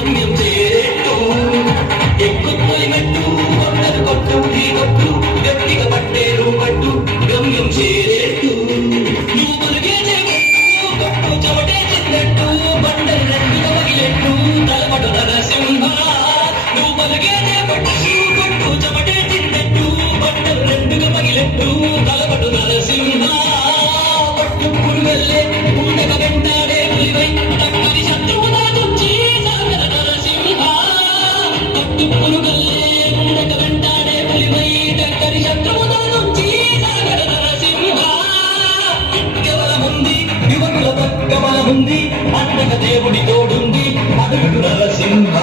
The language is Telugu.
గమ్యం చేరేట్టు ఎక్కుతులి మెట్టు కొండలు కొట్టు ఢీ కొట్టు గట్టిగా పట్టేరు పట్టు గమ్యం చేరేట్టు నువ్వు మురిగేదే కొట్టు చెమటే చిన్నట్టు బండలు రెండుగా పగిలెట్టు తలపడు నరసింహ నువ్వు మురిగేదే కొట్టు చెమటే చిన్నట్టు బండలు రెండుగా పగిలెట్టు తలపడు నరసింహ పట్టు పురుగల్లే ఉండగ వెంటాడే పులివై టక్కని శత్రువు నాకొచ్చి సాగర నరసింహ పట్టు పురుగల్లే ఉండగ వెంటాడే పులివై టక్కని శత్రువు నాకొచ్చి సాగర నరసింహ కేవలముంది యువకుల పక్క బలముంది అన్నగ దేవుడి తోడుంది అడుగు నరసింహ